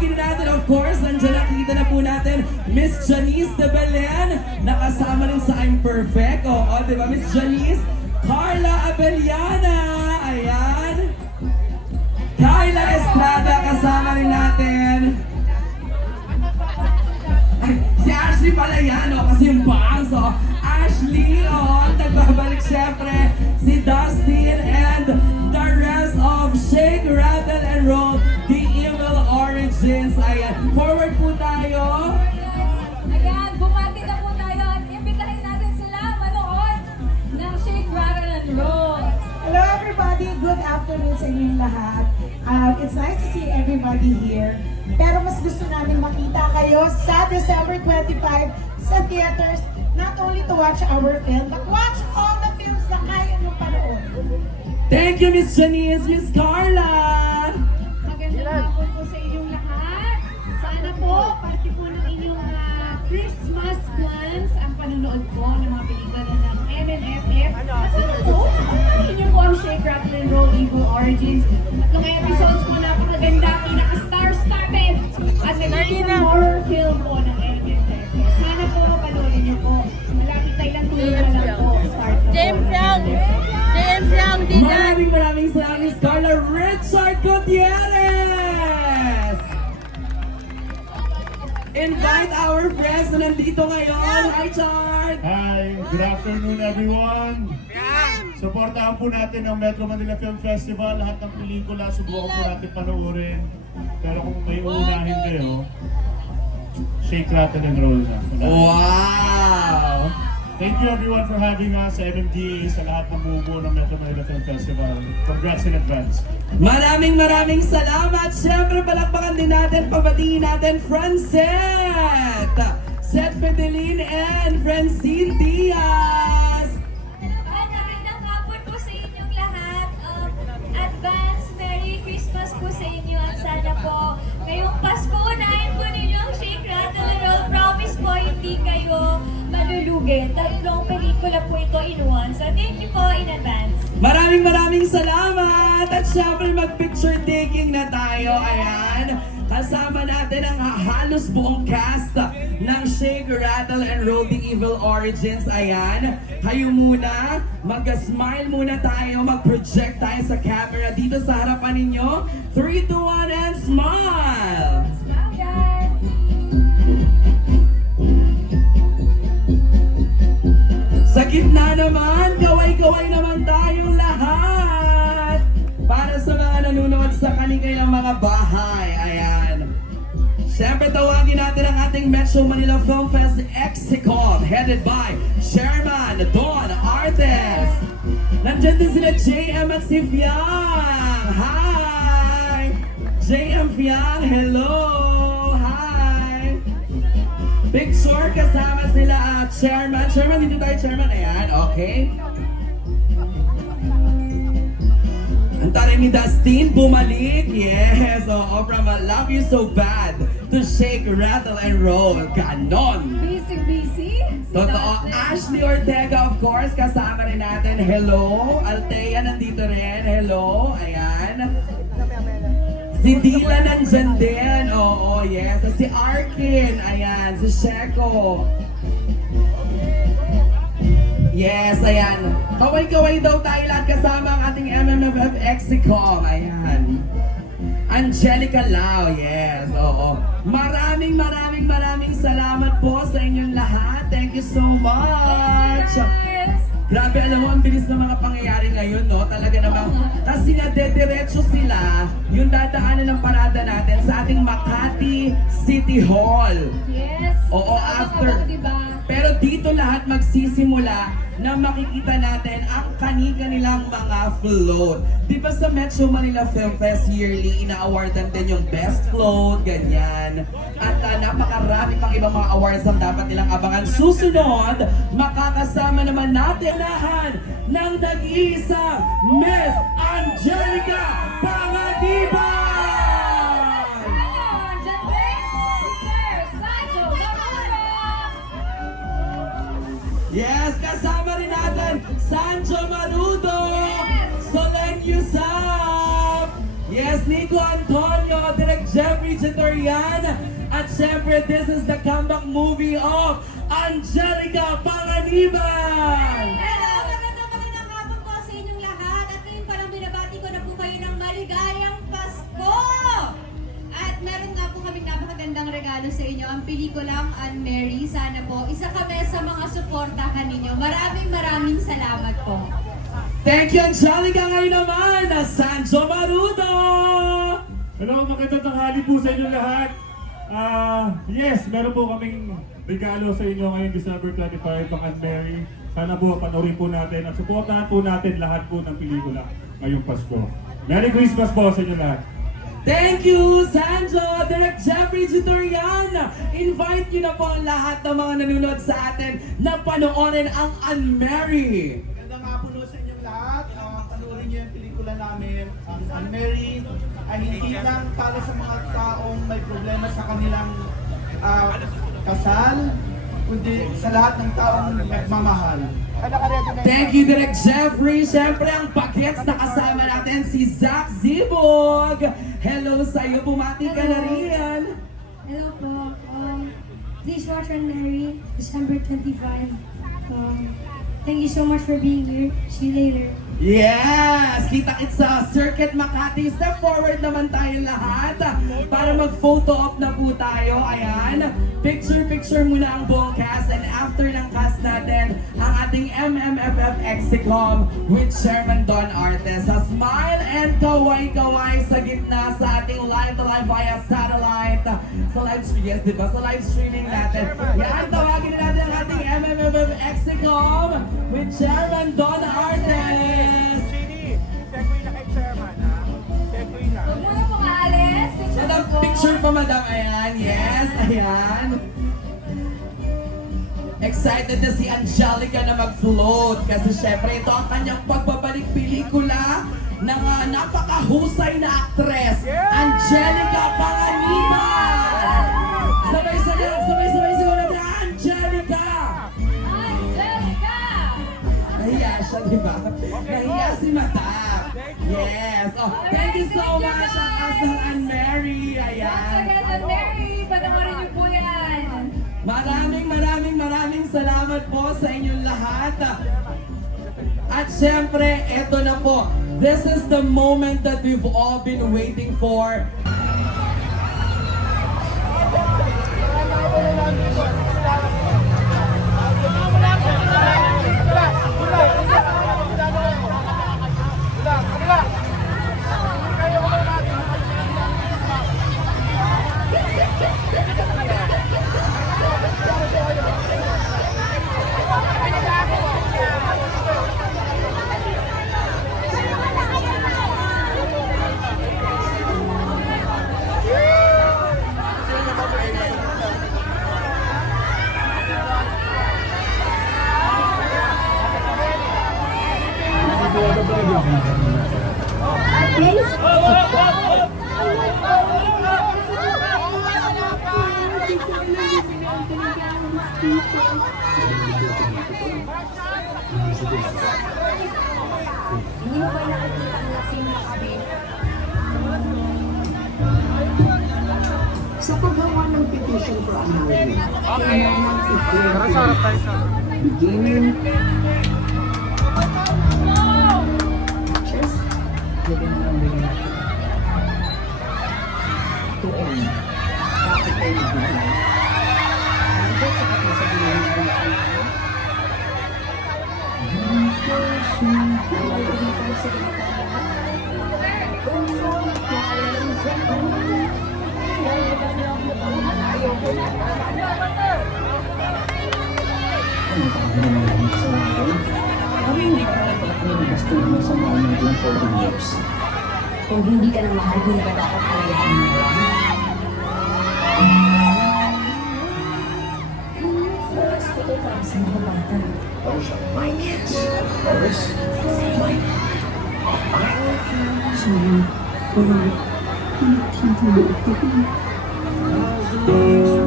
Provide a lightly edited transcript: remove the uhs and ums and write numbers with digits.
tawagin natin, of course, nandiyan nakikita na po natin, Miss Janice de Belen, nakasama rin sa I'm Perfect. Oo, di ba, Miss Janice? Carla Abellana, ayan. Kyla Estrada, kasama rin natin. Ay, si Ashley pala yan, kasi yung bangs, Ashley, nagbabalik syempre, si Dustin and the rest of Shake, Rattle, and Roll, The Evil Origins. Ayan, forward po tayo. Ayan, bumati na po tayo at imbitahin natin sila manood ng Shake, Rattle, and Roll. Hello everybody, good afternoon sa inyong lahat. It's nice to see everybody here. Pero mas gusto namin makita kayo sa December 25 sa theaters, not only to watch our film, but watch all the films na kaya nyo panood. Thank you, Miss Janice, Miss Carla. Magandang hapon po sa inyong lahat. Sana po, parte po ng inyong Christmas plans ang panonood po ng mga pelikula ng MNFF. Sana po, inyo po ang Shake, Rattle, and Roll Evil Origins. Tatlong episodes po napakaganda, pinaka-star-studded at nagiging horror film po ng MNFF. Sana po, panoodin niyo po. Malapit na ilang tuloy na lang po. Start na James po. Young! James Young, di na! Maraming salamat, Miss Carla. Richard Gutierrez! Invite our friends na nandito ngayon. Hi, Chard! Hi, good afternoon everyone. Suportahan po natin ang Metro Manila Film Festival. Lahat ng pelikula, subukan po natin panoorin. Pero kung may uunahin kayo, Shake, Rattle, and Roll na. Wow! Thank you everyone for having us sa MMDA, sa lahat ng bumubuo ng Metro Manila Film Festival. Congrats in advance. Maraming salamat. Siyempre, palakpakan din natin, pabatiin natin, Francet! Seth Fidelin and Francine Diaz! Magandang hapon po sa inyong lahat. Advance Merry Christmas po sa inyo at sana po ngayong Pasko unahin po ninyo ang Shake, Rattle, and Roll. Promise po hindi kayo malulugi. Tatlong pelikula po ito in one. So thank you po in advance. Maraming salamat! At syempre mag-picture taking na tayo. Ayan. Kasama natin ang halos buong cast ng Shake, Rattle, and Roll The Evil Origins. Ayan. Kayo muna, mag-smile muna tayo, mag-project tayo sa camera dito sa harapan ninyo. 3, 2, 1, and smile! Wow, guys! Sa gitna naman, kaway-kaway naman tayong lahat. Para sa mga nanonood sa kanilang mga bahay. Ayan. Siyempre tawagin natin ang ating Metro Manila Film Fest Exicom, headed by Chairman Don Artes. Nandiyan din sila JM at si Fiang. Hi! JM Fiang, hello! Hi! Picture kasama sila Chairman. Chairman, dito tayo, Chairman. Ayan, okay. Ang taray ni Dustin, bumalik. Yes, from Love You So Bad to Shake, Rattle, and Roll. Ganon. Busy? Totoo. Ashley Ortega, of course, kasama rin natin. Hello. Althea, nandito rin. Hello. Ayan. Si Dila nandyan din. Oo, yes. Si Arkin. Ayan. Si Sheko. Yes, ayan. Kaway-kaway daw tayo lahat kasama ang ating MMFF Exicom. Ayan. Angelica Lau, yes. Oo. Maraming salamat po sa inyong lahat. Thank you so much. Grabe, alam mo, ang bilis ng mga pangyayari ngayon, no? Talaga namang, kasi nga dediretso sila yung dadaanan ng parada natin sa ating Makati City Hall. Yes. Oo, after. Diba? Pero dito lahat magsisimula na makikita natin ang kani-kanilang mga float. Di ba sa Metro Manila Film Fest yearly, ina-awardan din yung best float, ganyan. At napakarami pang ibang mga awards ang dapat nilang abangan. Susunod, makakasama naman natin ng nag-iisang Miss Angelica Pangatiban! Yes, kasama rin natin Sanjo Marudo, Solen Yusap, yes, Nico Antonio, Direk Jeffrey Chitorian. At syempre, this is the comeback movie of Angelica Panganiban! Hello! Magandang hapon po sa inyong lahat. At ngayon parang binabati ko na po kayo ng maligayang Pasko! At meron nga po kaming napakagandang regalo sa inyo. Ang pelikulang Anne Mary. Sana po, isa kami sa mga suportahan ninyo. Maraming salamat po. Thank you, Angelica! Ngayon naman, Sanjo Marudo! Hello, magandang tanghali po sa inyo lahat. Yes, meron po kaming regalo sa inyo ngayong December 25 pang Anne Mary. Sana po panoorin po natin at supportahan po natin lahat po ng pelikula ngayong Pasko. Merry Christmas po sa inyo lahat. Thank you, Sanjo! Direct Jeffrey Chitorian! Invite niyo na po ang lahat ng mga nanonood sa atin na panoorin ang Anne Mary! Magandang hapon po sa inyong lahat. Panoorin niyo yung pelikula namin, ang Anne Mary, ay hindi lang para sa mga taong may problema sa kanilang kasal, kundi sa lahat ng taong nagmamahal. Thank you, Direct Jeffrey! Siyempre, ang bagets na kasama natin si Zach Zibog! Hello sa'yo, bumati ka na rin! Hello po. Please watch Anne Mary, December 25. Thank you so much for being here. See you later. Yes! Kita-kits sa Circuit Makati. Step forward naman tayo lahat para mag-photo op na po tayo. Ayan. Picture-picture muna ang buong cast and after ng cast natin, ang ating MMFF Exicom with Chairman Don Artes. Sa smile and kaway-kaway sa gitna sa ating live-to-live via satellite. Sa live streaming, yes, diba? Sa live streaming natin. Yan, tawagin na natin ang ating MMFF Exicom with Chairman Don Artes. Huwag mo na pong aalis. Madam, picture pa madam, ayan, yes, ayan. Excited na si Angelica na mag-float kasi syempre ito ang kanyang pagbabalik pelikula ng napakahusay na aktres, Angelica Panganiban! Sabay-sabay siguro na Angelica! Angelica! Nahiya siya, di ba? Nahiya si Madam. Yes. Oh, thank you so much ang cast ng Anne Mary. Once Ayan. again, Anne Mary, panoorin niyo po yan. Maraming salamat po sa inyong lahat. At syempre, eto na po. This is the moment that we've all been waiting for. Hindi mo ba nakikita ang lasing na kami? Sa paggawa ng petition for annulment, kailangan i-clear beginning just giving them the to end. Bakit kayo nagmahal? Ano ba sa kapag sa ginawin ng Kami hindi ko na pala gusto naman sa mga naging 14 years. Kung hindi ka na mahal, hindi ka dapat kalayain mo lang. Mas ko ito para sa mga bata. Those are my kids. Lois, mine. Sorry, pero hindi ko